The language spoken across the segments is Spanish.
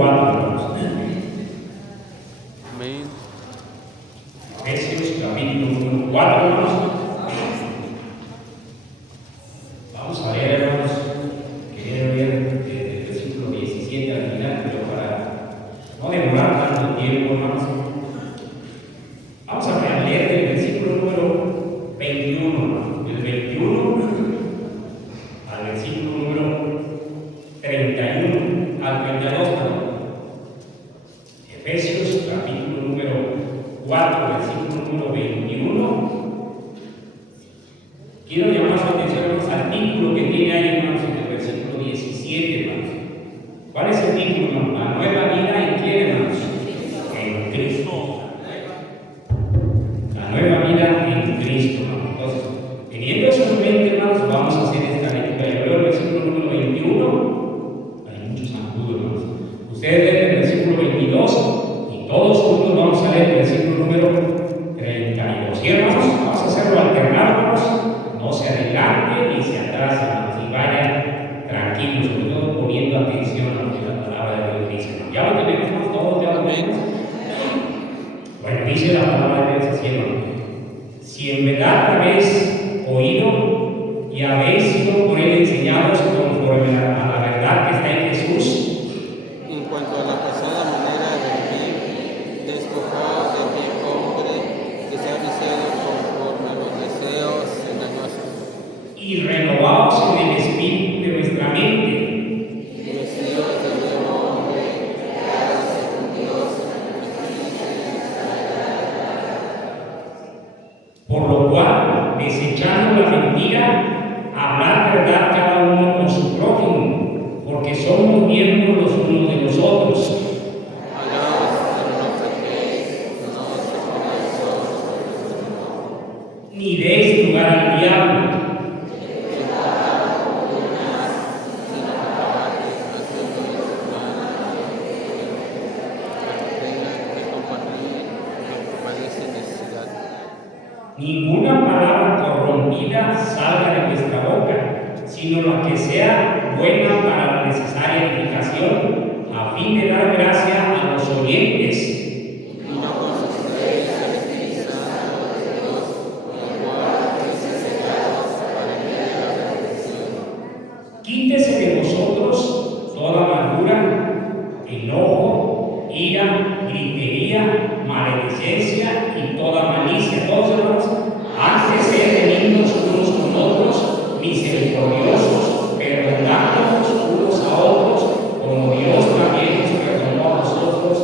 4, hermanos. Amén. Efesios capítulo número 4, hermanos. Vamos a leer, hermanos. Quería leer desde el versículo 17 al final, pero para no demorar tanto tiempo, hermanos. Vamos a leer del versículo número 21, hermanos. Del 21 al versículo número 31 al 32, perdón. Efesios capítulo número 4, versículo número 21. Quiero llamar su atención al título que tiene ahí, hermanos, en el versículo 17, hermanos. ¿Cuál es el título, hermanos? La nueva vida en quién, hermanos? En Cristo. La nueva vida en Cristo, hermanos. Entonces, teniendo eso en mente, hermanos, vamos a hacer esta lectura. Yo leo el versículo número 21. Hay muchos saludos, hermanos. Ustedes leen el versículo 22 y todos juntos vamos a leer el versículo número 32. Y hermanos, vamos a hacerlo alternados. No se adelante ni se atrase, hermanos, y vayan tranquilos, sobre todo poniendo atención a lo que la palabra de Dios dice. ¿Ya lo tenemos, hermanos? ¿Todos ya lo tenemos? Bueno, dice la palabra de Dios así, hermanos. Si en verdad habéis oído y habéis sido por él enseñados conforme a la verdad que está en Jesús, En cuanto a la pasada manera de vivir, despojaos de aquel hombre que se ha viciado conforme a los deseos engañosos, y renovaos en el espíritu de vuestra mente, y vestidos del nuevo hombre, creado según Dios, por lo cual, desechando la mentira, hablad verdad cada uno con su prójimo, porque somos miembros los unos de los otros. Hagaos, pero no pequéis, no os pongáis solos, Ni deis lugar al diablo. Ninguna palabra corrompida salga de vuestra boca, sino la que sea buena para la necesaria edificación, a fin de dar gracia a los oyentes. y no consultéis al Espíritu Santo de Dios, con el cual fuisteis sellados para el día de la redención. Quítese de vosotros toda amargura, enojo, ira, gritería, maledicencia y toda malicia. Todos, hermanos, antes sed benignos unos con otros, misericordiosos, perdonándonos unos a otros, como Dios también nos perdonó a nosotros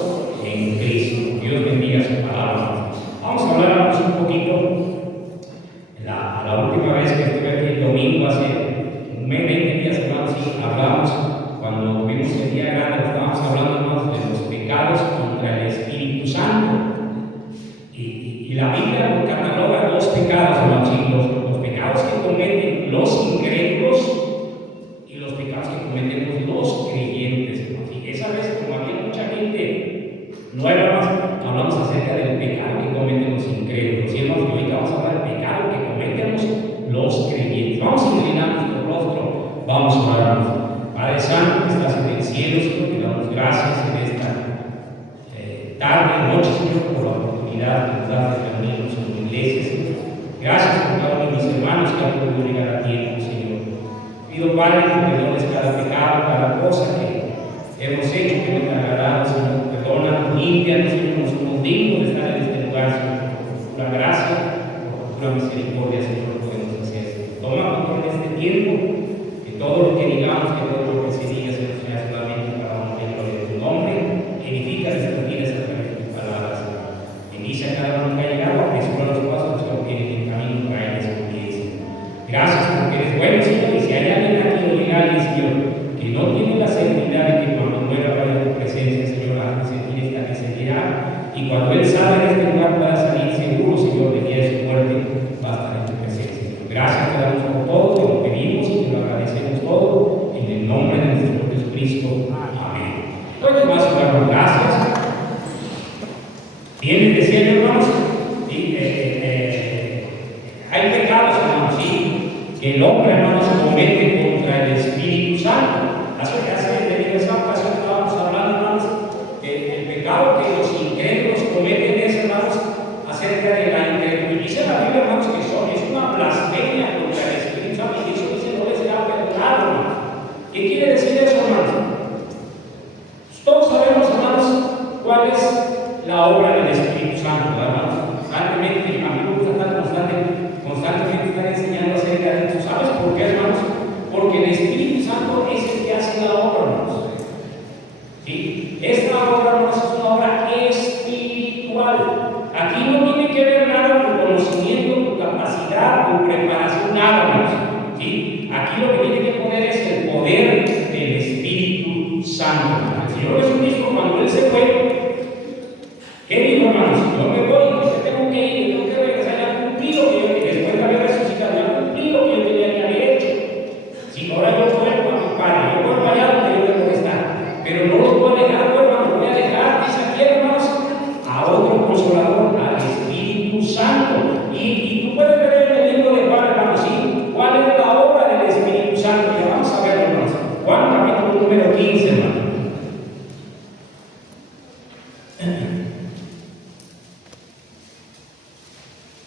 en Cristo. Dios bendiga su palabra. Vamos a hablar un poquito. La última vez que estuve aquí el domingo, hace un mes, 20 días, hermanos, sí, hablamos, cuando tuvimos el día grande, estábamos hablando, hermanos, de los pecados contra el Espíritu Santo. Y la Biblia lo cataloga dos pecados, hermanos, los pecados que cometen los incrédulos y los pecados que cometemos los creyentes, hermanos. Y esa vez, como había mucha gente nueva, hermanos, hablamos acerca del pecado que cometen los incrédulos. Y hermanos, ahorita vamos a hablar del pecado que cometemos los creyentes. Vamos a inclinar nuestro rostro, vamos a orar. Padre Santo, que estás en el cielo, Señor, te damos gracias en esta tarde, noche, Señor, por la oportunidad que nos das de reunirnos en tu iglesia, Señor. Gracias por cada uno de mis hermanos que han podido llegar a tiempo, Señor. Pido, Padre, que perdones cada pecado, cada cosa que hemos hecho que no te ha agradado, Señor. Perdona, límpianos, Señor, no somos dignos de estar en este lugar, Señor. Por tu pura gracia, por tu pura misericordia, Señor, podemos hacer. Toma control de este tiempo, que todo lo que digamos, que todo lo que se diga, Señor, sea solamente para honrar y gloria de tu nombre. Edifica nuestras vidas a través de tu palabra, Señor. Bendice a cada uno que ha llegado, apresura los pasos que tienen en camino para ellos también, Señor. Gracias porque eres bueno, Señor. Y si hay alguien aquí o llega alguien, Señor, que no tiene la seguridad de que cuando muera vaya a tu presencia, Señor, haga sentir esta necesidad. Y cuando él salga de este lugar pueda salir seguro, Señor, de día de su muerte, va a estar en tu presencia, Señor. Gracias te damos por todo, te lo pedimos y te lo agradecemos todo. En el nombre de nuestro Jesucristo. Amén. Bueno, más a dar gracias. Vienen diciendo, hermanos, hay pecados, hermanos, sí, que el hombre, hermanos, comete contra el Espíritu Santo. Hace de esa ocasión estábamos hablando, hermanos, la obra del Espíritu Santo, ¿verdad? Constantemente, a mí me gusta estar constantemente estar enseñando acerca de esto. ¿Sabes por qué, hermanos? Porque el Espíritu Santo es el que hace la obra, hermanos. ¿Sí? Esta obra, hermanos, es una obra espiritual. Aquí no tiene que ver nada con conocimiento, con capacidad, con preparación, nada, hermanos. ¿Sí? Aquí lo que tiene que poner es el poder del Espíritu Santo. El Señor Jesucristo, cuando Él se fue, ¿qué dijo, hermanos? Yo me voy, yo tengo que ir, yo tengo que regresar, ya cumplí lo que yo, después de haber resucitado, ya cumplí lo que yo tenía que haber hecho. Si ahora yo vuelvo a mi Padre, yo vuelvo allá donde yo debo estar, pero no los voy a dejar, hermanos, voy a dejar, dice aquí, hermanos, a otro consolador, al Espíritu Santo. Y tú puedes ver en el libro de Juan, hermanos, ¿sí? ¿Cuál es la obra del Espíritu Santo? Ya vamos a ver, hermanos. Juan, capítulo número 15, hermanos.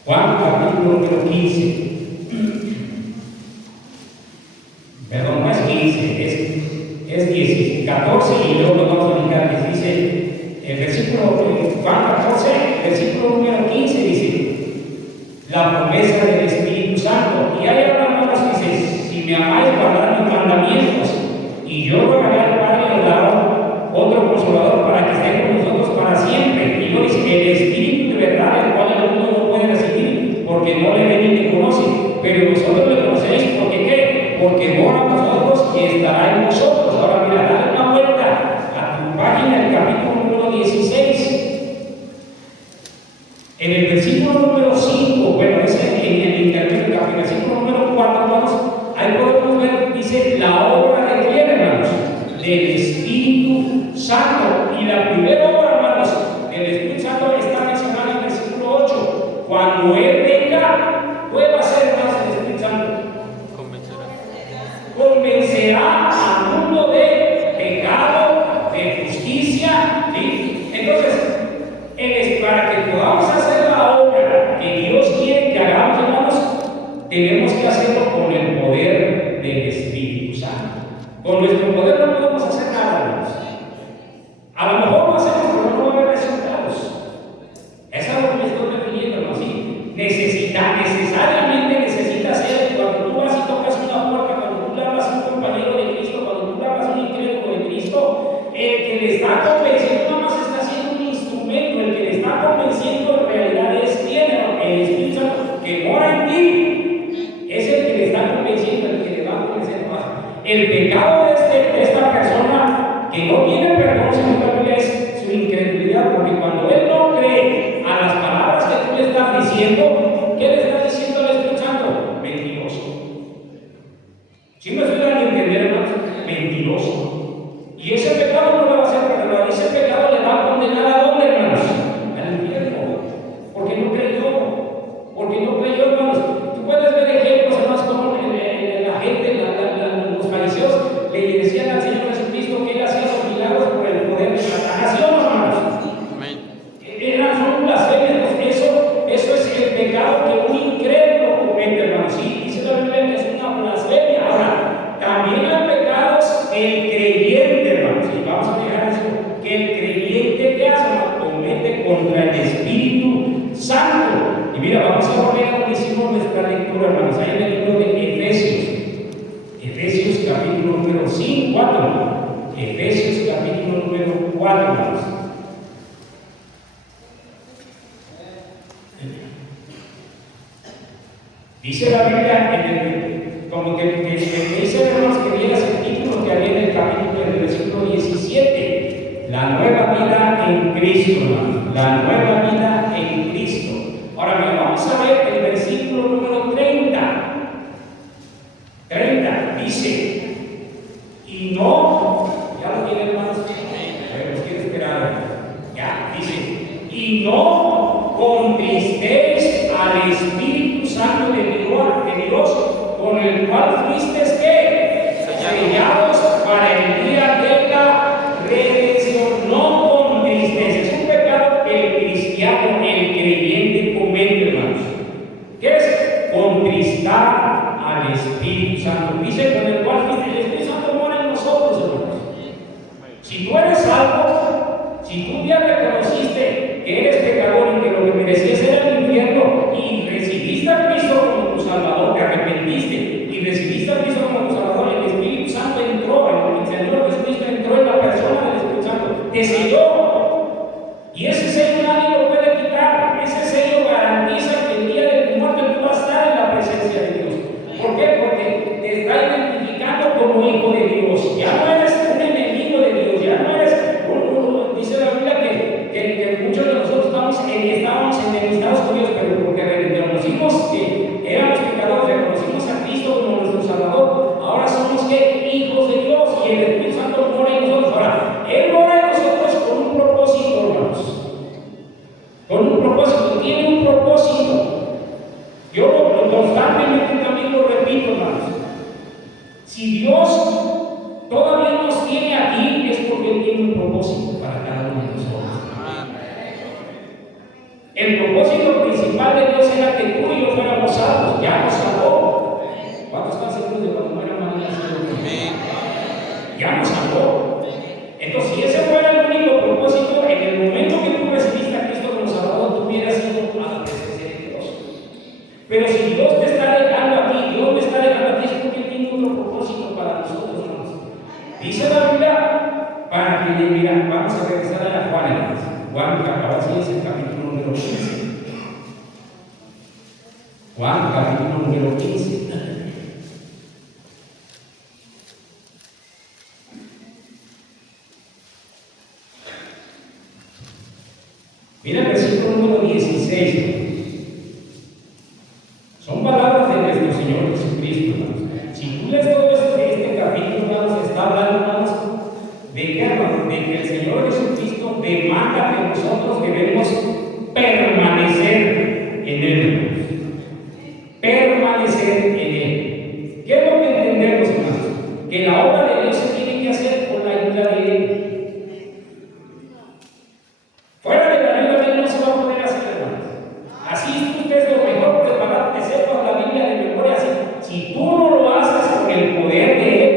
Juan, capítulo número 15. Perdón, no es 15, es 10, 14 y luego lo vamos a indicar. Dice el versículo, Juan 14, versículo número 15, dice la promesa del Espíritu Santo. Y ahí hablamos, dice: si me amáis, guardad mis mandamientos, y yo rogaré al Padre y os dará otro consolador para que esté con nosotros para siempre. Y luego dice: el Espíritu de verdad, el cual el mundo no puede recibir, porque no le ven ni le conocen, pero vosotros le conocéis. ¿Por qué? Porque mora en vosotros y estará en vosotros. Ahora mira, dale una vuelta a tu página, el capítulo número 16. En el versículo número 5, bueno, es en el intermedio, el versículo número 4, hermanos, ahí podemos ver, dice, la obra de quién, hermanos, del Espíritu Santo. Y la primera obra, hermanos, del Espíritu Santo está mencionada en el versículo 8. Cuando Él venga, ¿qué va a hacer, hermanos, el Espíritu Santo? Convencerá al mundo de pecado, de justicia, ¿sí? Entonces, para que podamos hacer la obra que Dios quiere que hagamos, hermanos, tenemos que hacerlo con el poder del Espíritu Santo. Con nuestro poder no podemos hacer nada, hermanos. A lo mejor lo hacemos, pero no va a haber resultados. Eso es lo que me estoy refiriendo, hermanos. ¿Sí? Necesariamente necesita ser, cuando tú vas y tocas una puerta, cuando tú le hablas a un compañero de Cristo, cuando tú le hablas a un incrédulo de Cristo, el que le está convenciendo nada más está siendo un instrumento. El que le está convenciendo en realidad es quién, el Espíritu Santo que mora en ti. Es el que le está convenciendo, el que le va a convencer más. El pecado de esta persona que no tiene perdón, según la Biblia, es su incredulidad, porque cuando él no cree a las palabras que tú le estás diciendo, ¿qué le estás diciendo al Espíritu Santo? Mentiroso. ¿Sí me estoy dando a entender, hermanos? Mentiroso. Y ese pecado no le va a hacer perdonar, ese pecado le va a condenar ¿a dónde, hermanos? Al infierno. Porque no creyó, hermanos. Tú puedes ver ejemplos, hermanos, como la gente, los fariseos le decían al Señor Jesucristo que Él hacía los milagros por el poder de Satanás, ¿sí, hermanos? Son blasfemias. Eso es el pecado que un incrédulo comete, hermanos. Sí, dice la Biblia que es una blasfemia. Ahora, también hay pecados el creyente, hermanos. Y vamos a dejar eso, que el creyente que hace, comete contra el Espíritu Santo. Y mira, vamos a volver a donde hicimos nuestra lectura, hermanos. Ahí en el libro de Efesios capítulo número 4. Efesios capítulo número 4, hermanos. Dice la Biblia, como que dice, hermanos, que vieras el título que había en el capítulo del versículo 17, la nueva vida en Cristo, hermanos, la nueva vida en Cristo. Ahora bien, vamos a ver el versículo número 30. 30 dice, y no, ya lo tiene, hermanos, pero quiero esperar, ya, dice, y no contristéis al Espíritu Santo de Dios, con el cual fuisteis ¿qué? Sellados para el día de la redención. No contristéis, es un pecado que el cristiano, el creyente comete, hermanos. ¿Qué es? Contristar al Espíritu Santo. Dice, con el cual fuisteis, el Espíritu Santo mora en nosotros, hermanos. Si tú eres salvo, si tú ya reconociste Y ese sello nadie lo puede quitar. Ese sello garantiza que el día de tu muerte tú vas a estar en la presencia de Dios. ¿Por qué? Porque te está identificando como hijo de Dios. Ya no eres un enemigo de Dios, ya no eres dice la Biblia que muchos de nosotros estábamos enemistados con Dios, pero porque reconocimos que éramos pecadores, reconocimos a Cristo como nuestro Salvador. Ahora somos ¿qué? Hijos de Dios, y el Espíritu Santo mora en nosotros. Ahora, Él mora en nosotros con un propósito, hermanos. Con un propósito, tiene un propósito. Yo constantemente también lo repito, hermanos. Si Dios todavía nos tiene aquí, es porque Él tiene un propósito para cada uno de nosotros. El propósito principal de Dios era que tú y yo fuéramos salvos. Ya nos salvó. ¿Cuántos están seguros de cuando muera María? Ya nos salvó. Entonces, si ese fuera el único propósito, en el momento que tú recibiste a Cristo como Salvador, tú hubieras ido a la presencia de Dios. Pero si Dios te está dejando a ti, Dios me está dejando a ti, es porque tiene otro propósito para nosotros, hermanos. Dice la Biblia, para que mira, vamos a regresar a la Juan, hermanos. Juan, ahora sí es el capítulo número 15. Juan, capítulo número 15. Mira el versículo número 16. Son palabras de nuestro Señor Jesucristo, hermanos. Si tú lees todo este capítulo, hermanos, está hablando, hermanos, de qué, hermanos, de que el Señor Jesucristo demanda que nosotros debemos permanecer en Él. Permanecer en Él. ¿Qué es lo que entendemos, hermanos? Que la obra de Dios se tiene que hacer con la ayuda de Él. Fuera de la ayuda de Él no se va a poder hacer, hermanos. Así tú estés lo mejor preparado, te sepas la Biblia de memoria, así. Si tú no lo haces con el poder de Él,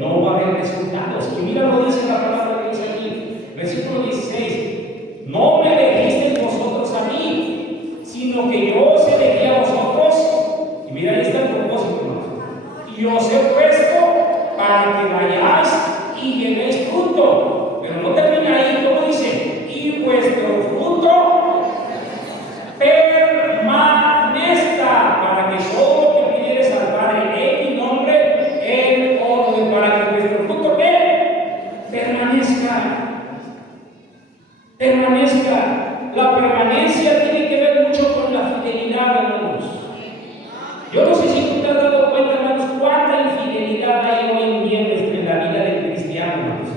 no va a haber resultados. Y mira lo dice la palabra de Dios aquí, versículo 16. No me elegisteis vosotros a mí, sino que yo os elegí a vosotros. Y mira, ahí está el propósito, hermanos. Y os he puesto para que vayáis y llevéis fruto. Pero no termina ahí, como dice, y vuestro fruto permanezca, para que todo lo que pidieres al Padre en mi nombre, Él os dé, para que vuestro fruto permanezca. Permanezca. La permanencia tiene que ver mucho con la fidelidad, hermanos. Yo no sé si tú te has dado cuenta, hermanos, cuánta infidelidad hay hoy en día en la vida del cristiano, hermanos.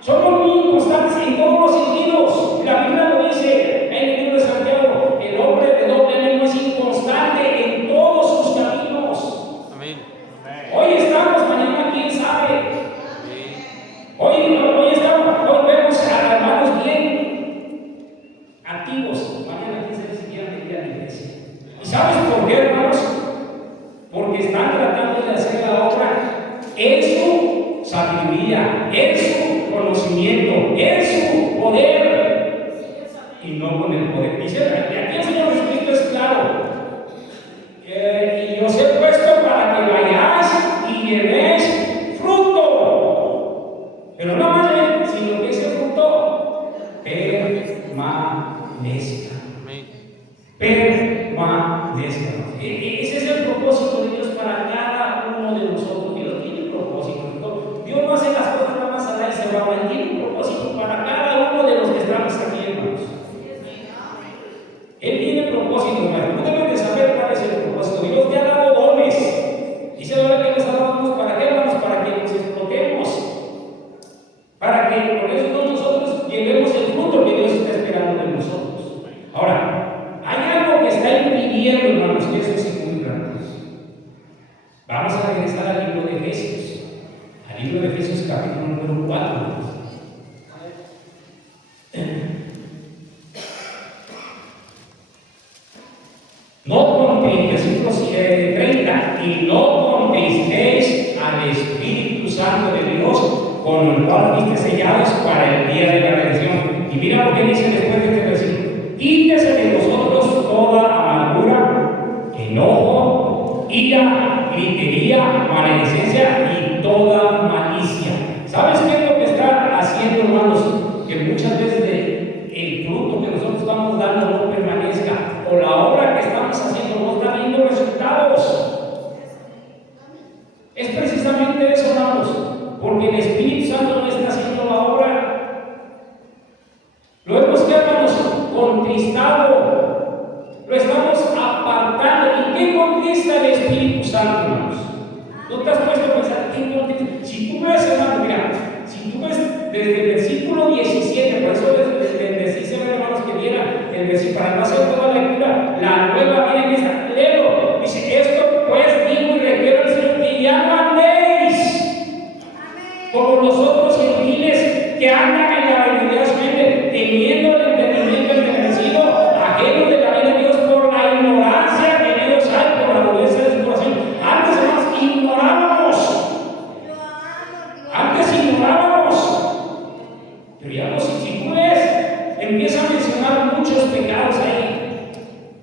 Somos muy inconstantes en todos los sentidos. La Biblia lo dice en el libro de Santiago: el hombre de doble lengua es inconstante en todos sus caminos. Amén. Hoy estamos, mañana quién sabe. Hoy vemos a hermanos bien activos, mañana quién sabe si quieren venir a la iglesia. ¿Y sabes por qué, hermanos? Porque están tratando de hacer la obra en su sabiduría, en su conocimiento, en su poder, y no con el poder. Dice, aquí el Señor Jesucristo es claro. Y os he puesto para que vayáis y llevéis fruto. Pero no más, sino que ese fruto permanezca. Permanezca. Ese es el propósito de Dios para cada uno de nosotros. Dios tiene un propósito. Dios no hace las cosas nada más a la y se va. Él tiene un propósito para cada uno de los que estamos aquí, hermanos. Él tiene propósito, hermano. Tú debes de saber cuál es el propósito. Dios te ha dado dones. Dice la Biblia que nos ha dado dones. ¿Para qué, hermanos? Para que nos explotemos. Para que por eso todos nosotros llevemos el fruto que Dios está esperando de nosotros. Ahora, hay algo que está impidiendo, hermanos, que eso se cumpla. Vamos a regresar al libro de Efesios. Al libro de Efesios, capítulo número 4. No contristéis, versículo 30, y no contristéis al Espíritu Santo de Dios, con el cual fuiste sellados para el día de la redención. Y mira lo que dice después de este versículo: quítese de vosotros toda amargura, enojo, ira, gritería, maledicencia y toda malicia. ¿Sabes qué es lo que está haciendo, hermanos? Que muchas veces porque el Espíritu Santo no está haciendo la obra. Lo hemos, hermanos, contristado, lo estamos apartando. ¿Y qué contrista el Espíritu Santo, hermanos? ¿No te has puesto a pensar qué contrista? Si tú ves, hermano, mira, si tú ves desde el versículo 17, por eso les dice, hermanos, que viera el versículo, para no hacer toda la lectura, la nueva viene en esta, léelo, dice, esto pues digo y requiero al Señor que ya no andéis como los otros gentiles que andan en la vanidad de su mente, teniendo el entendimiento entenebrecido, ajenos de la vida de Dios por la ignorancia que en ellos hay, por la dureza de su corazón. Antes, hermanos, ignorábamos. Pero ya si tú ves, empieza a mencionar muchos pecados ahí.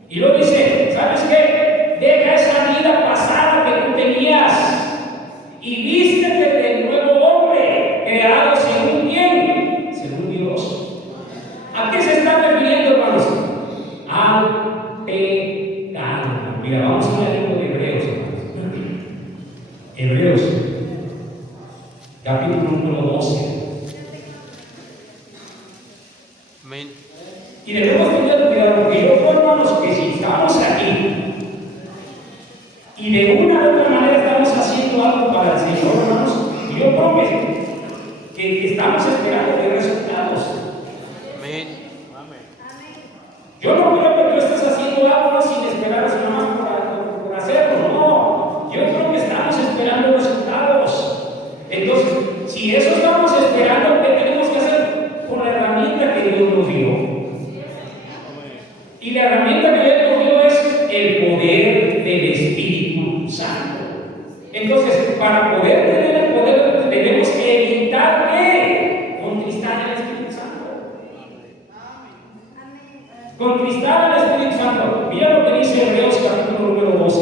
Y luego dice, ¿sabes qué? Deja esa vida pasada que tú tenías y vístete del nuevo hombre, creado según quién, según Dios. ¿A qué se está refiriendo, hermanos? Al pecado. Mira, vamos a leer el libro de Hebreos, hermanos. Hebreos, capítulo número 12. Amén. Y debemos tener cuidado, porque yo creo, hermanos, que si estamos aquí y de una u otra manera estamos haciendo algo para el Señor, hermanos, yo creo que estamos esperando de resultados. Amén. Yo no creo que tú estés haciendo algo sin esperar nada más por hacerlo, no. Yo creo que estamos esperando resultados. Entonces, si eso estamos esperando, ¿qué tenemos que hacer? Con la herramienta que Dios nos dio. Y la herramienta que Dios nos dio es el poder del Espíritu Santo. Entonces, para poder tener el poder, tenemos que evitar que contristar al Espíritu Santo. Contristar al Espíritu Santo. Mira lo que dice Hebreos capítulo número 12.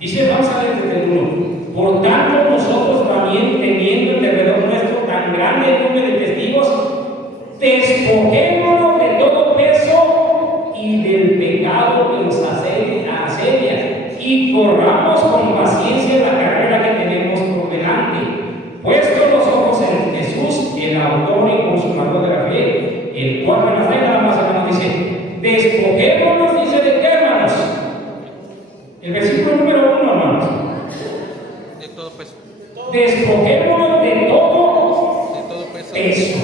Dice, vamos a leer desde el 1. Por tanto, nosotros también, teniendo en derredor nuestro tan grande número de testigos, despojémonos de todo peso y del pecado que nos asedia, y corramos con paciencia la carrera que tenemos por delante, puestos los ojos en Jesús, el autor y consumador de la fe, el cual de la fe, nada más, hermanos, dice, despojémonos, dice, ¿de qué, hermanos? El versículo número 1, hermanos. De todo peso. Despojémonos de todo peso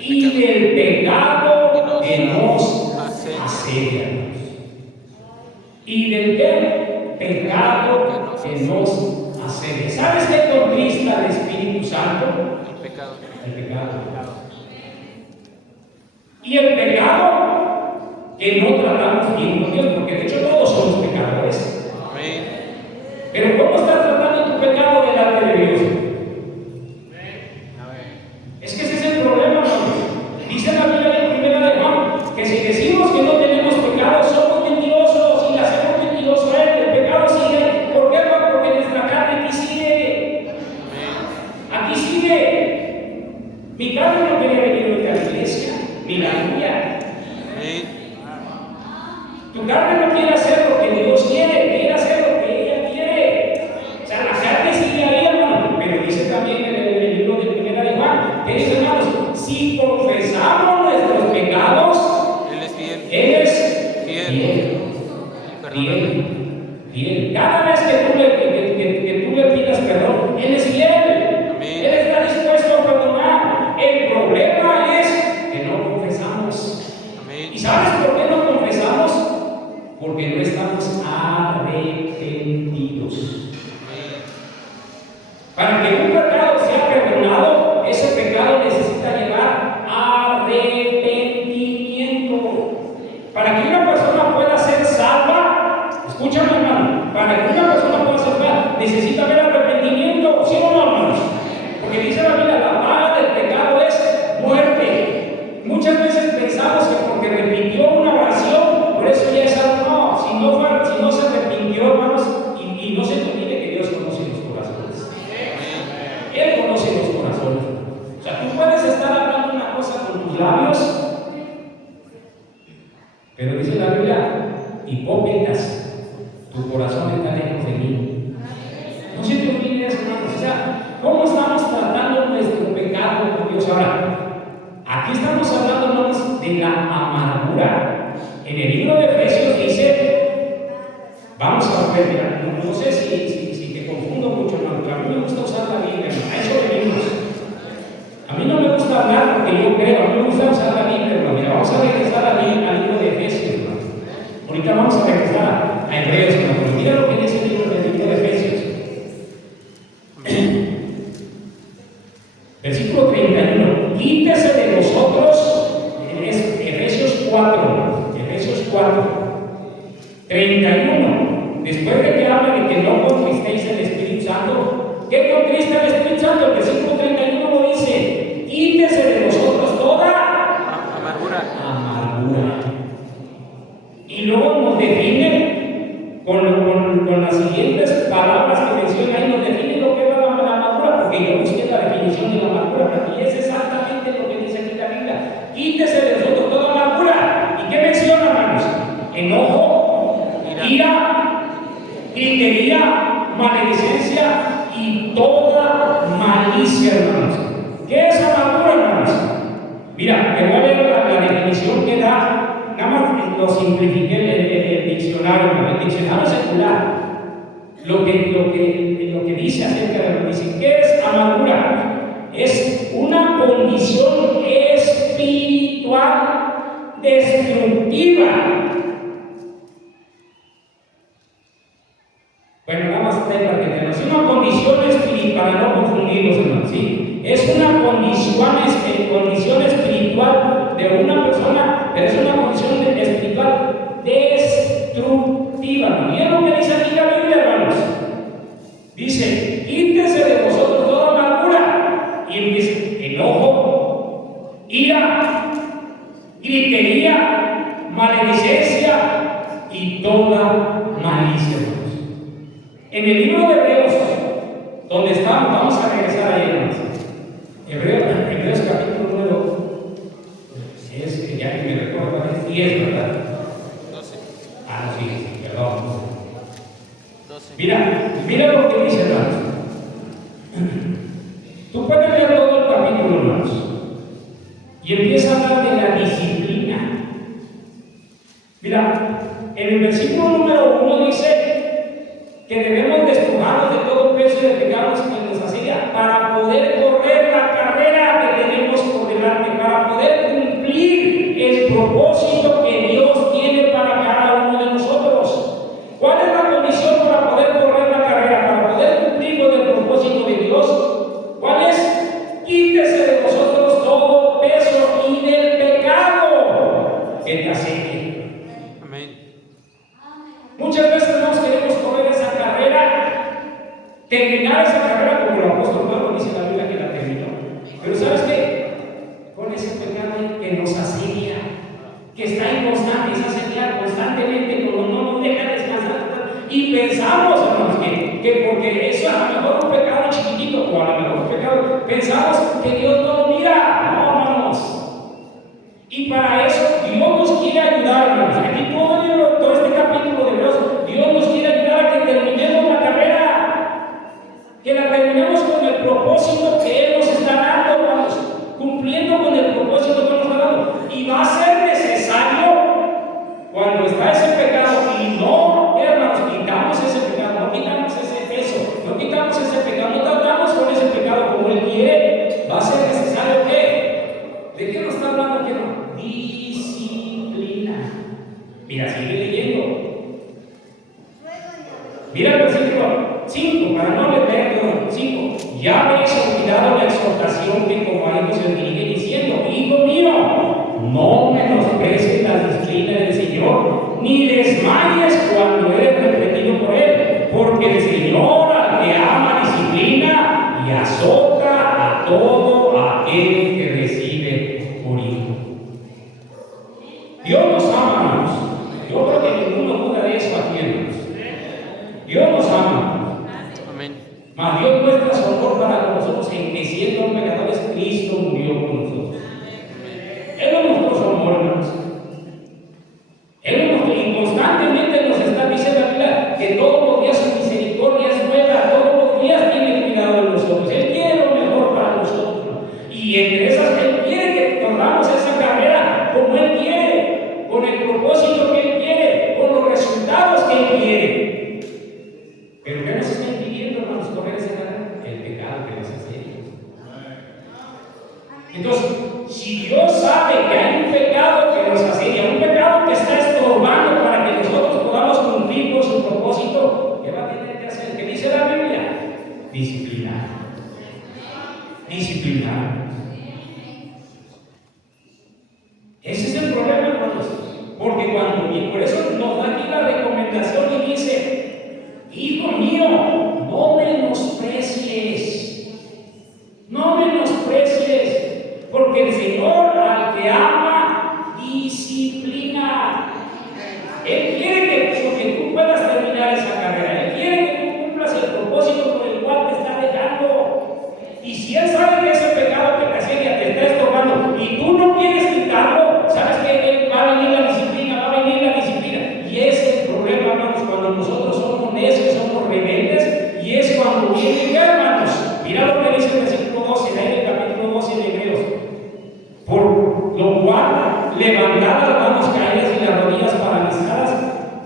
y del pecado que nos asedia. ¿Y del qué? Pecado que nos asedia. ¿Sabes qué contrista al Espíritu Santo? El pecado. El pecado. Y el pecado que no tratamos bien con Dios, porque de hecho todos somos pecadores. Amén. Pero ¿cómo estás tratando tu pecado delante de Dios? Es que ese es el problema, hermanos. Dice la Biblia en Primera de Juan que si decimos que no tenemos pecado, somos mentirosos y le hacemos mentiroso a Él. El pecado sigue. ¿Por qué? Porque nuestra carne aquí sigue. Aquí sigue. Mi carne no quería venir hoy a la iglesia, ni la tuya. Tu carne no quiere hacer lo que Dios quiere hacer lo que ella quiere. O sea, la carne sigue ahí, hermano. Pero dice también en el libro de Primera de Juan, que dice, hermanos, si confesamos nuestros pecados, Él es fiel. Él es fiel. Cada vez que tú le pidas perdón, Él es fiel. Amén. Él está dispuesto a perdonar. El problema es que no confesamos. Amén. ¿Y sabes por qué no confesamos? Porque no estamos Dios. Ahora, aquí estamos hablando más de la amargura. En el libro de Efesios dice, vamos a ver, mira, no sé si te confundo mucho, hermano, pero a mí me gusta usar la Biblia, hermano. A eso venimos. A mí no me gusta hablar porque yo creo, a mí me gusta usar la Biblia, hermano. Mira, vamos a regresar al libro de Efesios, hermano. Ahorita vamos a regresar a Hebreos, hermano. Mira lo que dice el libro de Efesios. Versículo 31. Quítese de vosotros, Efesios 4, Efesios 4, 31. Después de que habla de que no contristéis el Espíritu Santo, ¿qué contrista el Espíritu Santo? El versículo 31 lo dice: quítese de vosotros toda amargura. Y luego nos define con las siguientes palabras que menciona ahí, nos define lo que es la amargura, porque yo busqué la definición de la amargura, y es exactamente lo que dice aquí la Biblia: quítese de vosotros toda amargura. ¿Y qué menciona, hermanos? Enojo, ira, gritería, maledicencia y toda malicia, hermanos. ¿Qué es amargura, hermanos? Mira, te voy a leer la definición que da, nada más lo simplifiqué el diccionario secular. Lo que dice acerca de lo que dice, ¿qué es amargura? Es una condición espiritual destructiva. Bueno, nada más para que tengas una condición espiritual, para no confundirlos, hermanos, ¿sí? Es una condición espiritual de una persona, pero es una condición espiritual destructiva. Miren lo que dice aquí la Biblia, hermanos. Dice: quítese de vosotros toda amargura. Y empieza: enojo, ira, gritería, maledicencia y toda malicia, hermanos. En el libro de Hebreos, donde estamos, vamos a regresar ahí, hermanos. Hebreos capítulo 9, es que ya ni me recuerdo, es 10, ¿verdad? 12. Ah, sí, perdón. 12. Mira lo que dice, hermanos. Tú puedes leer todo el capítulo, hermanos, y empieza a hablar de la disciplina. Mira, en el versículo número 1 dice que debemos despojarnos de todo peso de pecados que nos asilia para poder correr la carrera que tenemos por delante, para poder cumplir el propósito que Dios tiene para cada uno de nosotros. ¿Cuál es la condición para poder correr la carrera, para poder cumplir con el propósito de Dios? ¿Cuál es? Quítese de vosotros todo peso y del pecado que te asilia. Amén. Muchas veces no queremos correr esa carrera, terminar esa carrera como el apóstol Pablo dice en la Biblia que la terminó. Pero ¿sabes qué? Con ese pecado que nos asilia, que está inconstante, se asedia constantemente, como no nos deja descansar. Y pensamos, hermanos, que porque eso a lo mejor un pecado chiquitito, o a lo mejor un pecado, pensamos que Dios no lo mira. No, hermanos. Y para eso Dios nos quiere ayudar, hermanos. Aquí todo este capítulo de Dios nos quiere ayudar a que terminemos la carrera, que la terminemos con el propósito que Él nos está dando, hermanos, cumpliendo con el propósito que nos está dando. Y va a ser necesario, cuando está ese pecado, y no, hermanos, quitamos ese pecado, no quitamos ese peso, no quitamos ese pecado, no tratamos con ese pecado como Él quiere, va a ser necesario ¿qué? ¿De qué nos está hablando aquí, hermano? Disciplina. Mira, sigue leyendo. Mira el versículo 5, para no leer todo. 5. Ya habéis olvidado la exhortación que como a ellos se dirige diciendo: hijo mío, no menosprecies la disciplina del Señor, ni desmayes cuando eres reprendido por Él, porque el Señor al que ama disciplina y azota a todo aquel que recibe por hijo. Dios nos ama, hermanos. Yo creo que ninguno duda de eso aquí, hermanos. Dios nos ama. Amén. Mas Dios muestra su amor para nosotros en que siendo pecadores, Cristo murió por nosotros. Él nos mostró su amor, hermanos. Él nos mostró, y constantemente nos está diciendo la Biblia que todos los días su misericordia es nueva, todos los días tiene cuidado de nosotros. Él quiere lo mejor para nosotros. Y entre Entonces, si Dios sabe que hay un pecado que nos asedia, un pecado que está estorbando para que nosotros podamos cumplir con su propósito, ¿qué va a tener que hacer? ¿Qué dice la Biblia? Disciplinar. Disciplinar. Ese es el problema, hermanos. Porque por eso nos da aquí la recomendación y dice: hijo mío, no menosprecies. No menosprecies, porque el Señor al que ama disciplina. Él quiere que tú puedas terminar esa carrera. Él quiere que tú cumplas el propósito por el cual te está dejando. Y si Él sabe que ese pecado que te asedia te está estorbando y tú no quieres quitarlo, sabes que va a venir la disciplina, va a venir la disciplina. Y ese es el problema, hermanos, cuando nosotros somos necios, somos rebeldes, y es cuando viene, hermanos. Mira lo que dice el versículo 12, de ahí el capítulo 12 de Hebreos. Por lo cual, levantad las manos caídas y las rodillas paralizadas,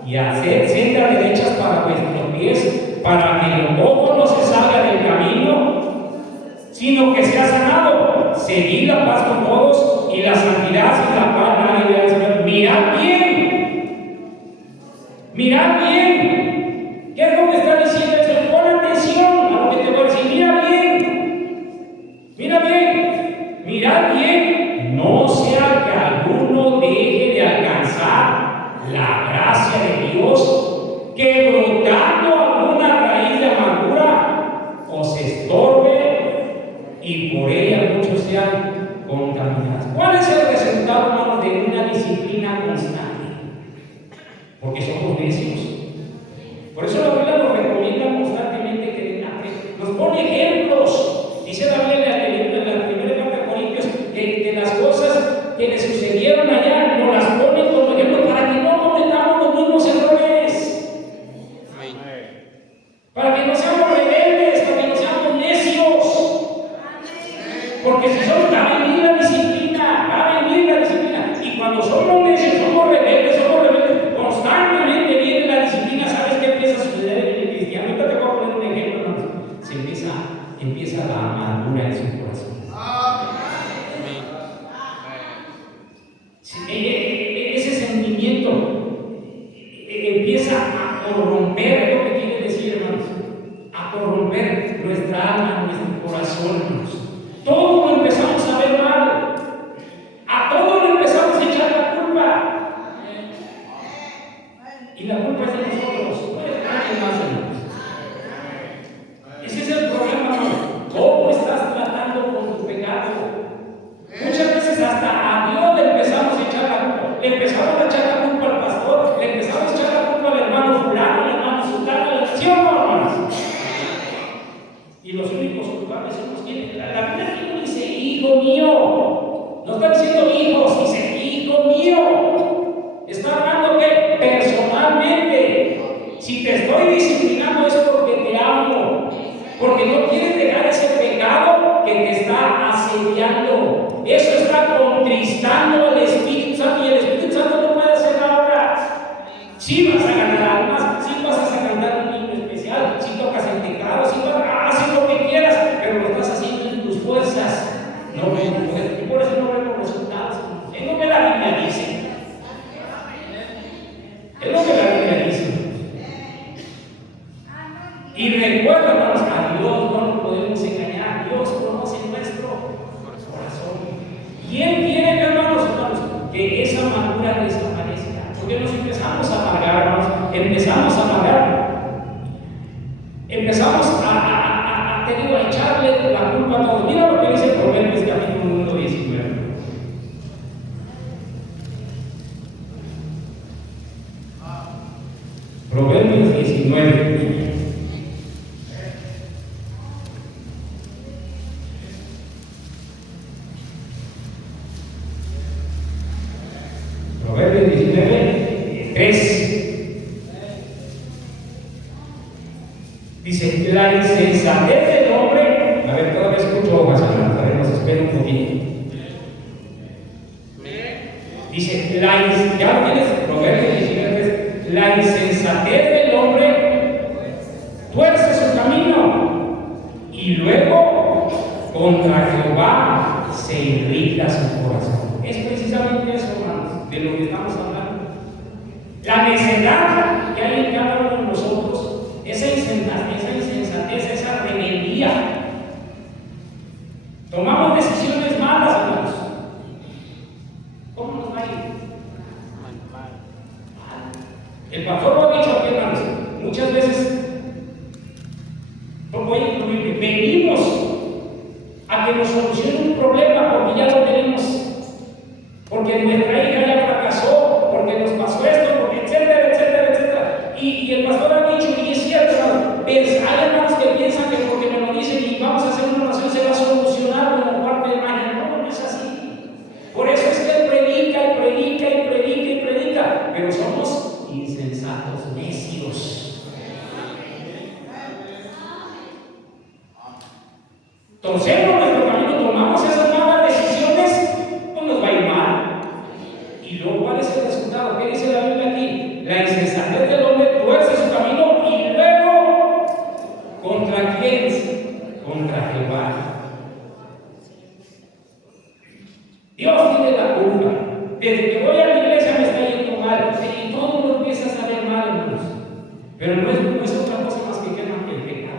y haced sendas derechas para vuestros pies, para que el ojo no se salga del camino, sino que sea sanado. Seguid la paz con todos y la santidad, sin la cual nadie debe saber. Mirad bien. Mirad bien. ¿Qué es lo que está diciendo? Pon atención a lo que te voy a decir. Mira bien. Mira bien. Mirad bien. No sea que alguno deje de alcanzar la gracia de Dios, que brotando alguna raíz de amargura os estorbe y por ella muchos sean contaminados. ¿Cuál es el resultado, hermanos, de una disciplina constante? Porque somos necios. Por eso la Biblia nos recomienda constantemente que nos pone ejemplos. Dice la Biblia en la primera carta de Corintios que las cosas que le sucedieron allá nos las pone como ejemplo para que no cometamos los mismos errores. Para que no seamos rebeldes, para que no seamos necios. Porque si somos, va a venir la disciplina, va a venir la disciplina. Y cuando somos necios, somos rebeldes, constantemente viene la disciplina. ¿Sabes qué empieza a suceder en el cristiano? Ahorita te voy a poner un ejemplo, hermanos. Empieza la amargura en su corazón. Ese sentimiento empieza a corromper lo que quiere decir, hermanos. A corromper nuestra alma, nuestro corazón, hermanos. Todo lo empezamos a ver mal. A todo lo empezamos a echar la culpa. Y la culpa es de nosotros. No es de nadie más, hermanos. Ese es el problema, hermanos. ¿Cómo estás tratando con tu pecado? Muchas veces hasta a Dios le empezamos a echar la culpa. Le empezamos a echar la culpa al pastor. Le empezamos a echar la culpa al hermano fulano, al hermano sultano, a la acción, hermanos. Y los únicos culpables somos quienes. La Biblia no dice hijo mío. No está diciendo hijos, dice hijo mío. Está hablando que personalmente. Si te estoy disciplinando es porque te amo. Porque no quieres dejar ese pecado que te está asediando. Eso está contristando al Espíritu Santo. Y el Espíritu Santo no puede hacer nada. Si vas a ganar almas, si vas a cantar un himno especial, si tocas el teclado, si vas a hacer lo que quieras, pero lo estás haciendo en tus fuerzas. No ves, y por eso no vemos resultados. Es lo que la Biblia dice. Es lo que la Biblia dice. Y recuerda, hermanos, a Dios no lo podemos engañar. Dios conoce nuestro corazón. Y Él quiere, hermanos, que esa amargura desaparezca. Porque nos empezamos a amargar, hermanos. Empezamos a amargar. Empezamos a echarle la culpa a todos. Mira lo que dice Proverbios capítulo 1, 19. Proverbios 19. Proverbios 19, 3. Dice, la insensatez del hombre. A ver, todavía escucho hojas, hermanos. A ver, nos espera un poquito. Dice, ya lo tienes, Proverbios 19, 3. La insensatez del hombre tuerce su camino y luego contra Jehová se irrita su corazón. Es precisamente eso, hermanos, de lo que estamos hablando. La necedad que hay en cada uno de nosotros, esa insensatez, esa rebeldía. Tomamos decisiones malas, hermanos. ¿Cómo nos va a ir? Mal. El pastor lo ha dicho aquí, hermanos, muchas veces. Voy a incluir, venimos a que nos solucione un problema porque ya lo tenemos, porque nuestra hija ya fracasó, porque nos pasó esto, porque etcétera, etcétera, etcétera. Y el pastor ha dicho, y es cierto, hay hermanos que piensan que porque me lo dicen y vamos a hacer una oración se va a solucionar como parte de magia. No, no es así. Por eso es que él predica y predica y predica y predica, pero somos insensatos, necios. Torcemos nuestro camino, tomamos esas malas decisiones, pues nos va a ir mal. Y luego, ¿cuál es el resultado? ¿Qué dice la Biblia aquí? La insensatez del hombre tuerce su camino y luego, ¿contra quién? Contra Jehová. Dios tiene la culpa. Desde que voy a la iglesia me está yendo mal y todo lo empieza a saber mal, hermanos. Pero no es otra cosa más que el pecado.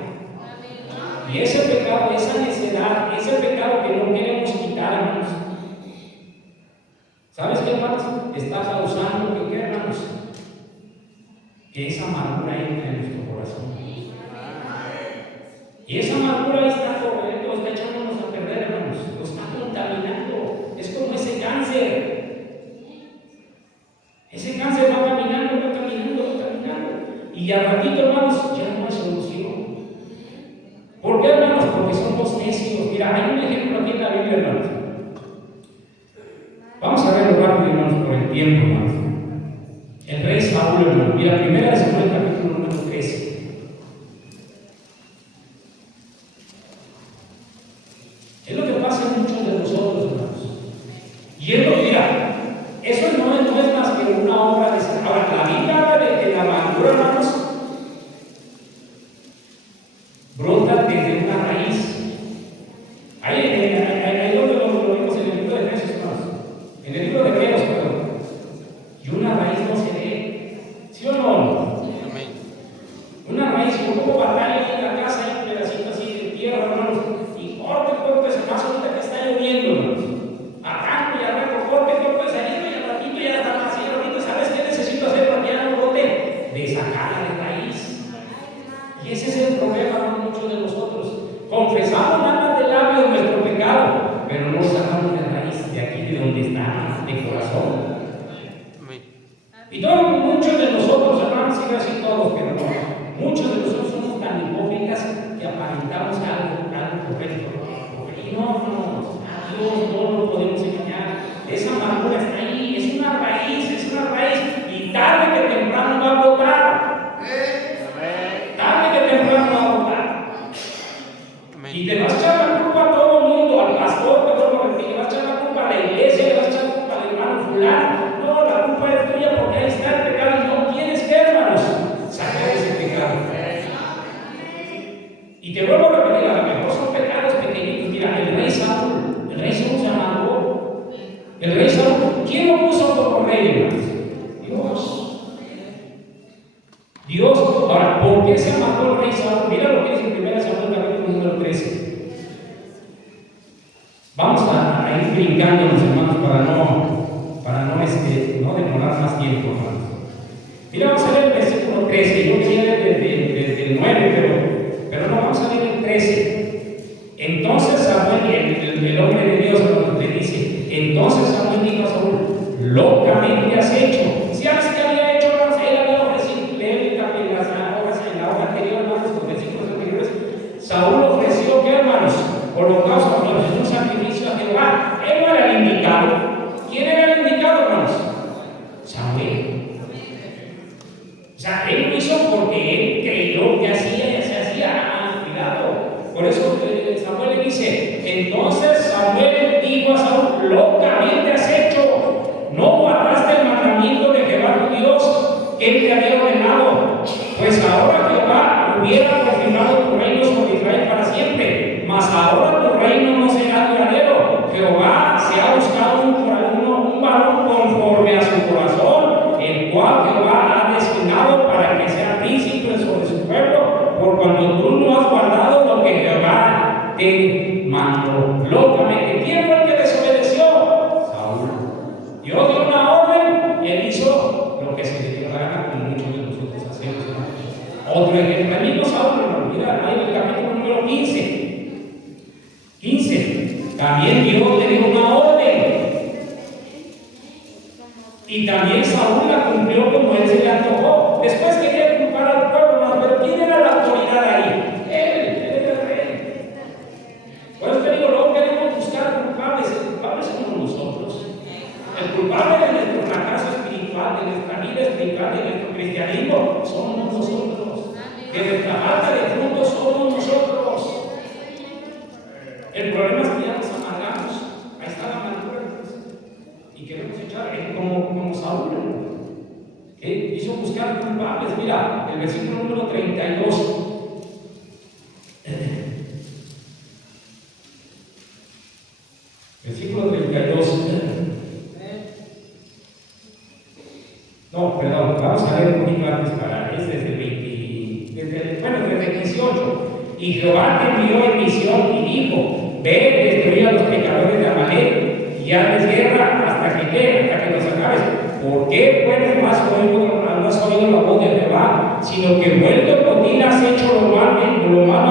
Y ese pecado, esa necedad, ese pecado que no queremos quitar, hermanos. ¿Sabes qué, hermanos? Está causando que, hermanos, que esa amargura entre en nuestro corazón. Y esa amargura ahí está echándonos a perder, hermanos. Nos está contaminando. Es como ese cáncer. Ese cáncer va caminando. Y al ratito, hermanos, ya no hay solución. ¿Por qué, hermanos? Porque somos necios. Mira, hay un ejemplo aquí en la Biblia, hermanos. Vamos a verlo rápido, hermanos, por el tiempo, hermanos. El rey Saúl, hermanos. Mira, primera de Samuel, capítulo número 13. Es lo que pasa en muchos de nosotros, hermanos. Y es lo que, mira, eso no es más que una obra de Satanás. Ahora, la Biblia habla de que la amargura, hermanos, brota desde una raíz. Ahí donde lo vimos en el libro de Efesios, hermanos. En el libro de Hebreos, perdón. Y una raíz no se ve. ¿Sí o no? Amén. Una raíz con poco batalla en la casa, hay un pedacito así de tierra, hermanos. Y corte ese paso ahorita que está lloviendo, hermanos. Arranco y arranco, corte ese hilo y al ratito ya está así. Ahorita, ¿sabes qué necesito hacer para que ya no brote? De sacarla de raíz. Y ese es el problema con muchos de nosotros. Confesamos nada más de labio nuestro pecado, pero no sacamos de raíz de aquí, de donde está, de corazón. Y muchos de nosotros, hermanos, sigue así todos, pero no. Muchos de nosotros somos tan hipócritas que aparentamos algo correcto. Y no, a Dios no lo podemos engañar. Esa amargura está ahí, es una raíz, y tarde que temprano va a brotar. Tarde que temprano va a brotar. Y te vas a echar la culpa a todo el mundo, al pastor, le vas a echar la culpa a la iglesia, le vas a echar la culpa al hermano fulano. No, la culpa es tuya porque ahí está el pecado y no tienes que, hermanos, sacar ese pecado. Y te vuelvo a repetir, a lo mejor son pecados pequeñitos. Mira, el rey Saúl se amargó. El rey Saúl, ¿quién lo puso como rey, hermanos? Dios. Ahora, ¿por qué se amargó el rey Saúl? Mira lo que dice en 1 Samuel capítulo número 13. Vamos a ir brincándonos, hermanos, para no demorar más tiempo, hermanos. Mira, vamos a leer el versículo 13. Yo quería leer desde el 9, pero no, vamos a leer el 13. Entonces Samuel, el hombre de Dios, le dice, entonces Samuel dijo a Saúl, locamente has hecho. Si sabes qué había hecho, hermanos, él había ofrecido, en la hora anterior, hermanos, los versículos anteriores, Saúl ofreció, ¿qué, hermanos? Holocausto, ofreció un sacrificio a Jehová. Él no era el indicado. ¿Quién era el indicado, hermanos? Samuel. O sea, él lo hizo porque él creyó que hacía y se hacía. Cuidado. Por eso Samuel le dice, entonces Samuel dijo a Saúl, locamente has hecho, no guardaste el mandamiento Dios le dio una orden. Y también Saúl la cumplió como él se le antojó. Después quería culpar al pueblo, pero ¿quién era la autoridad ahí? Él era el rey. Por eso te digo, luego queremos buscar culpables. El culpable somos nosotros. El culpable de nuestro fracaso espiritual, de nuestra vida espiritual, de nuestro cristianismo, somos nosotros. De nuestra falta de frutos somos nosotros. El problema es que ya nos amargamos. Ahí está la amargura. Y queremos echar como Saúl, que quiso buscar culpables. Mira, el versículo número 32. Versículo 32. No, perdón, vamos a ver un poquito antes para desde el 18. Y Jehová te envió en misión y dijo: ve, destruye a los pecadores de Amalek y hazles guerra hasta que los acabes. ¿Por qué pues no has oído la voz de Jehová? Sino que vuelto con ti has hecho lo malo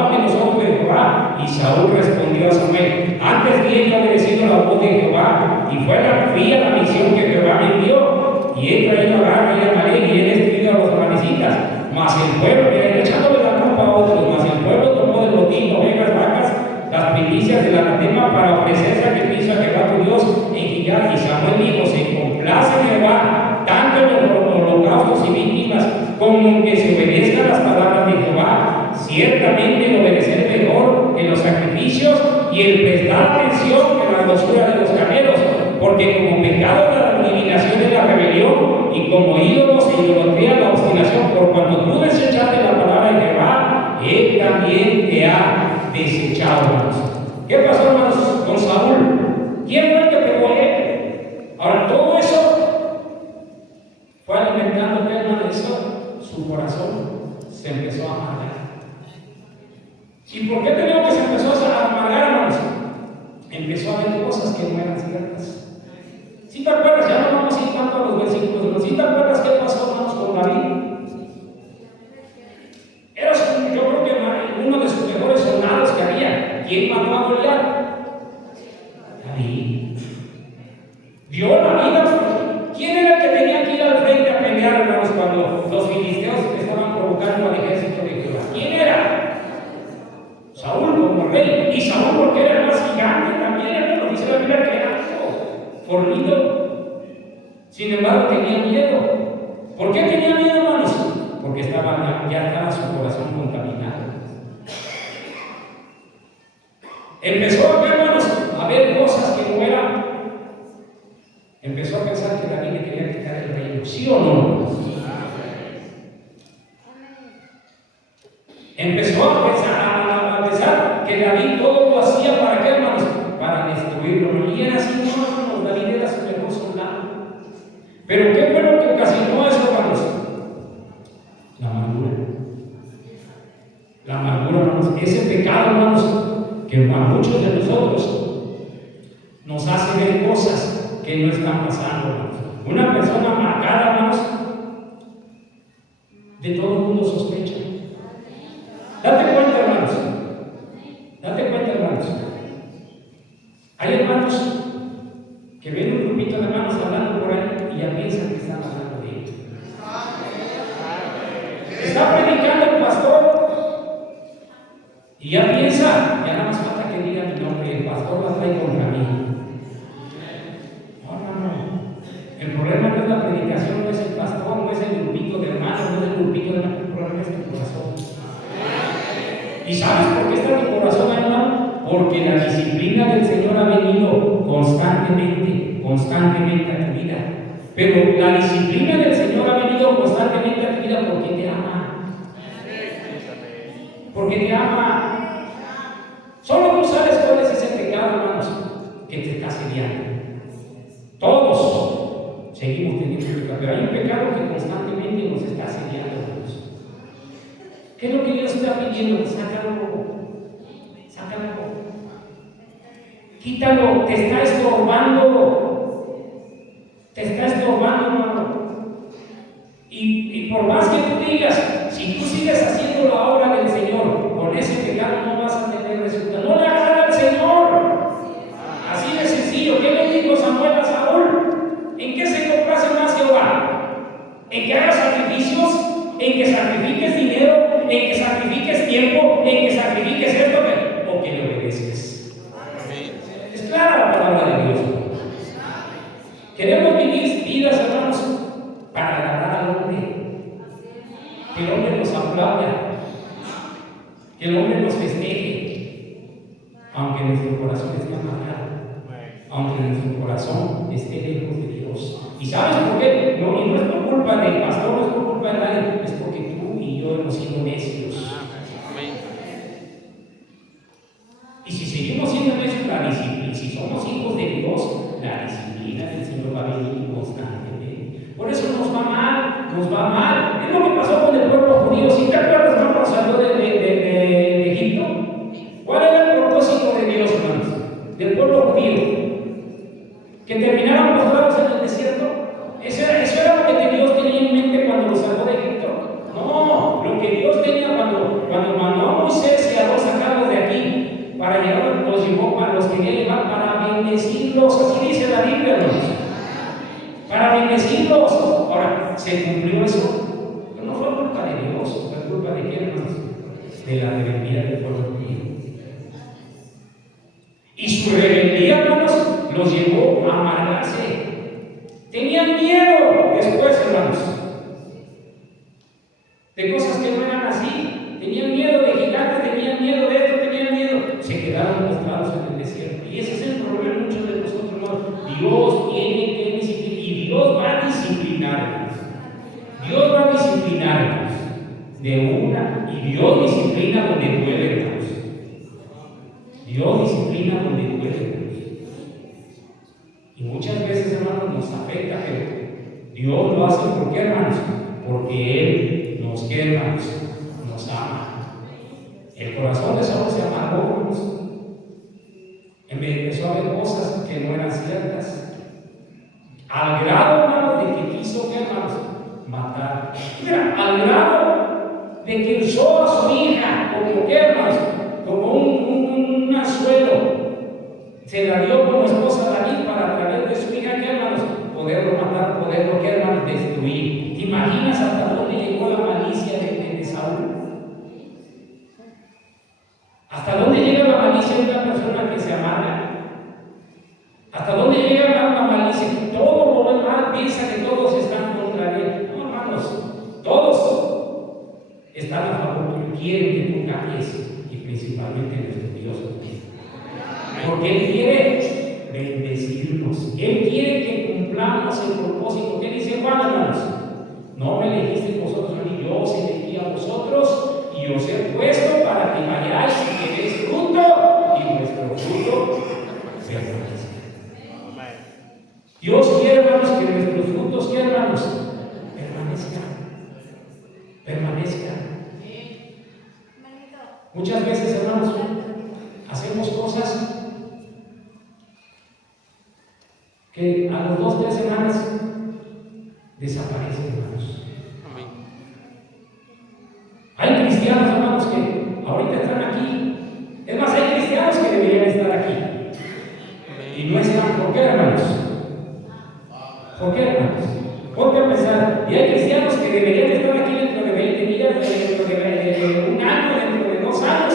ante los ojos de Jehová. Y Saúl respondió a Samuel: antes bien he obedecido la voz de Jehová, y fui a la misión que Jehová me envió, y he traído a Agar y a Amalek y he destruido a los amalecitas. Mas el pueblo, echándole la culpa a otros, mas el pueblo tomó de botín ovejas, vacas, las primicias del anatema para ofrecer sacrificio a Jehová tu Dios en Gilgal. Y Samuel dijo: se complace Jehová tanto en los holocaustos y víctimas como en que se obedezcan las palabras de Jehová. Ciertamente el obedecer mejor en los sacrificios y el prestar atención en la hermosura de los carneros, porque como pecado la eliminación de la rebelión y como ídolos e idolatría la obstinación, por cuanto tú desechaste la palabra de Jehová, él también te ha desechado, hermanos. ¿Qué pasó, hermanos, con Saúl? ¿Quién fue el que pegó a él? Ahora, todo eso fue alimentando, ¿qué, hermano? Eso, su corazón se empezó a amargar. ¿Y por qué te digo que se empezó a amargar, hermanos? Empezó a ver cosas que no eran ciertas. ¿Sí te acuerdas? Ya no vamos a ir tanto a los versículos, pero ¿sí te acuerdas qué pasó, hermanos, con David? Era, yo creo que uno de sus mejores soldados que había. ¿Quién mató a Goliat? David. Dio la vida. ¿Quién era el que tenía que ir al frente a pelear, hermanos, cuando los filisteos estaban provocando al ejército de Jehová? ¿Quién era? Saúl como rey. Y Saúl porque era el más gigante también, hermano. Dice la Biblia que era fornido. Sin embargo, tenía miedo. ¿Por qué tenía miedo, hermanos? Porque ya estaba su corazón contaminado. Empezó a ver, hermanos, a ver cosas que no eran. Empezó a pensar que David le quería quitar el reino. ¿Sí o no? Empezó a pensar que David todo lo hacía para qué, hermanos, para destruirlo. Y era así, no, David era su mejor soldado. Pero ¿qué fue lo que ocasionó eso, hermanos? La amargura. La amargura, hermanos. Ese pecado, hermanos, que a muchos de nosotros nos hace ver cosas que no están pasando, hermanos. Una persona amargada, hermanos, de todo el mundo sospecha. Date cuenta, hermanos. Date cuenta, hermanos. Hay hermanos que ven un grupito de hermanos hablando por ahí y ya piensan que están hablando de ellos. Está predicando el pastor y ya piensa, ya nada más falta que diga mi nombre, el pastor la trae contra mí. No. El problema no es la predicación, no es el pastor, no es el grupito de hermanos, no es el grupito de hermanos, el problema es tu corazón. ¿Y sabes por qué está tu corazón, hermano? Porque la disciplina del Señor ha venido constantemente a tu vida. Pero la disciplina del Señor ha venido constantemente a tu vida porque te ama. Porque te ama. Solo tú sabes cuál es ese pecado, hermanos, que te está asediando. Todos seguimos teniendo pecado, pero hay un pecado que constantemente nos está asediando, hermanos. ¿Qué es lo que Dios está pidiendo? Sácalo. Quítalo, te está estorbando, hermano. Y por más que tú digas, si tú sigues haciendo la obra del Señor, con ese pecado no vas a tener resultado. No le agrada al Señor. Así sencillo. ¿Qué le dijo Samuel a Saúl? ¿En qué se complace más Jehová? ¿En que hagas sacrificios? ¿En que sacrifiques dinero? ¿En que sacrifiques tiempo? ¿En que sacrifiques esto? ¿O que le obedeces? Es clara la palabra de Dios. Queremos vivir vidas, hermanos, para agradar al hombre. Que el hombre nos aplauda, que el hombre nos festeje, aunque nuestro corazón esté amargado, aunque nuestro corazón esté lejos de Dios. ¿Y sabes por qué? No, y no es por culpa del pastor, no es por culpa de nadie, es porque tú y yo hemos sido necios. Y si seguimos siendo necios, la disciplina, si somos hijos de Dios, la disciplina del Señor va a venir constantemente. Por eso nos va mal, nos va mal. Es lo que pasó con el pueblo judío. ¿Sí te acuerdas cuando salió de Egipto? ¿Cuál era el propósito de Dios, hermanos? Del pueblo judío. Que terminaran postrados en el desierto. Eso era lo que Dios tenía en mente cuando los sacó de Egipto. No, lo que Dios tenía cuando mandó a Moisés y a los sacarlos de aquí, para llevar, los llevó, los quería llevar para bendecirlos. Así dice la Biblia, hermanos. Para bendecirlos. Ahora, ¿se cumplió eso? Pero no fue culpa de Dios, fue culpa de quién, hermanos? De la rebeldía del pueblo judío. Y su rebeldía, hermanos, los llevó a amargarse. Tenían miedo después, hermanos, de cosas que no eran así. Tenían miedo de gigantes, tenían miedo de esto, tenían miedo. Se quedaron postrados en el desierto. Y ese es el problema de muchos de nosotros, hermanos. Dios tiene que disciplinar, y Dios va a disciplinarnos. Dios va a disciplinarnos de una, y Dios disciplina donde puede, hermanos. Dios disciplina donde puede, hermanos. Y muchas veces, hermanos, nos afecta, pero Dios lo hace, ¿por qué, hermanos? Porque Él nos quiere, hermanos, nos ama. El corazón de Saúl se amargó, hermanos. Empezó a ver cosas que no eran ciertas, al grado, hermanos, de que quiso, ¿qué, hermanos? Matar. Mira, al grado de que usó a su hija como, ¿qué, hermanos? Como un anzuelo. Se la dio como esposa a David para, a través de su hija, ¿qué, hermanos? Poderlo matar, poderlo, ¿qué, hermanos? Destruir. ¿Te imaginas hasta dónde llegó la malicia de Saúl? ¿Hasta dónde llega la malicia de una persona que se amarga? ¿Hasta dónde llega la malicia? Todo lo demás piensa que todos están contra él. No, hermanos, todos están a favor tuyo, quieren que tú cambies, y principalmente nuestro Dios. Porque Él quiere bendecirnos. Él quiere que cumplamos el propósito. ¿Qué dice Juan, hermanos? No me elegiste vosotros a mí, yo os elegí a vosotros y os he puesto para que vayáis y que deis fruto, y vuestro fruto permanezca. Dios quiere, hermanos, que nuestros frutos, ¿qué, hermanos? Permanezcan. Muchas veces, hermanos, hacemos cosas que a las 2 o 3 semanas desaparecen, hermanos. Hay cristianos, hermanos, que ahorita están aquí. Es más, hay cristianos que deberían estar aquí y no están. ¿Por qué, hermanos? ¿Por qué, hermanos? Ponte a pensar. Y hay cristianos que deberían estar aquí dentro de 20 días, dentro de un año, dentro de 2 años,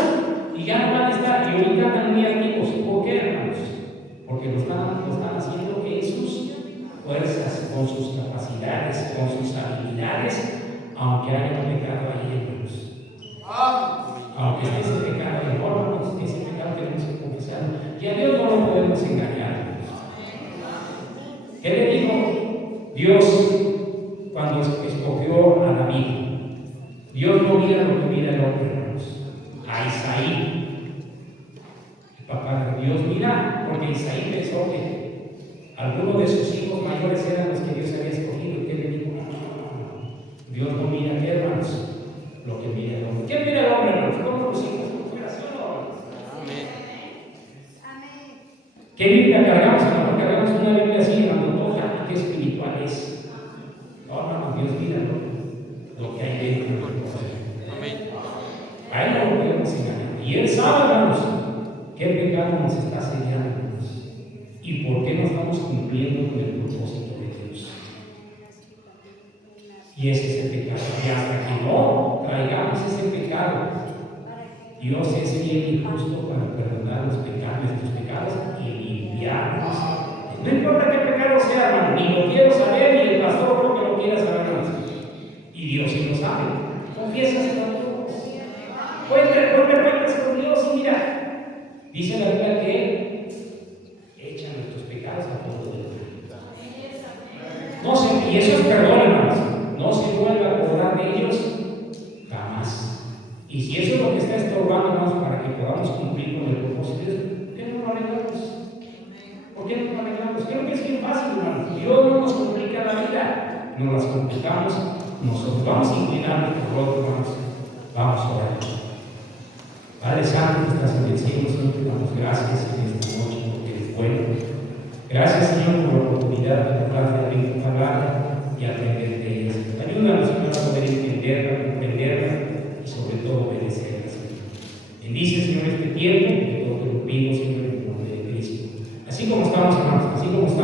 y ya no van a estar. Y ahorita están muy activos. ¿Por qué, hermanos? Porque lo están haciendo en sus fuerzas, con sus capacidades, con sus habilidades, aunque haya un pecado ahí, hermanos. Aunque esté ese pecado ahí, hermanos, ese pecado tenemos que confesarlo. Y a Dios no lo podemos engañar. ¿Qué le dijo Dios cuando escogió a David? Dios no mira lo que mira el hombre, hermanos. A Isaí, el papá de Dios, mira, porque Isaí pensó que algunos de sus hijos mayores eran los que Dios había escogido. ¿Qué le dijo? No. Dios no mira, ¿qué, hermanos? Lo que mira el hombre. ¿Qué mira el hombre, hermanos? ¿Cómo los hijos? ¿Qué Biblia cargamos? A lo mejor cargamos una Biblia así, grandotota. ¿Qué espiritual es? No, hermanos, Dios mira lo que hay dentro de nosotros. A Él no lo podemos engañar. Y Él sabe, hermanos, qué pecado nos está sellando, hermanos. Y por qué no estamos cumpliendo con el propósito de Dios. Y ese es el pecado. Y hasta que no traigamos ese pecado, Dios es bien y justo para perdonar nuestros pecados y limpiarnos. No importa qué pecado sea, hermano, ni lo quiero saber, ni el pastor creo que lo quiera saber más. Y Dios sí lo sabe. Confiésaselo a Dios. Cuéntanos con Dios y mira. Dice la Biblia que echa nuestros pecados a todos de no, y eso es perdón, hermanos. No se vuelve a acordar de ellos jamás. Y si eso es lo que está estorbando, hermanos, para que podamos cumplir con el propósito de Dios, ¿por qué no lo arreglamos? ¿Por qué no lo arreglamos? Creo que es bien fácil, hermanos. Dios no nos complica la vida, nos las complicamos nosotros. Vamos a inclinar nuestro rostro, hermanos. Vamos a orar. Padre Santo, que estás en el cielo, Señor, te damos gracias en esta noche porque eres bueno. Gracias, Señor, por la oportunidad de tocarte abrir tu palabra y aprender de ella. Ayúdanos, Señor, a poder entenderla, comprenderla y sobre todo obedecerla, Señor. Bendice, Señor, este tiempo, que todo te lo pido, Señor, en el nombre de Cristo. Así como estamos, hermanos, así como estamos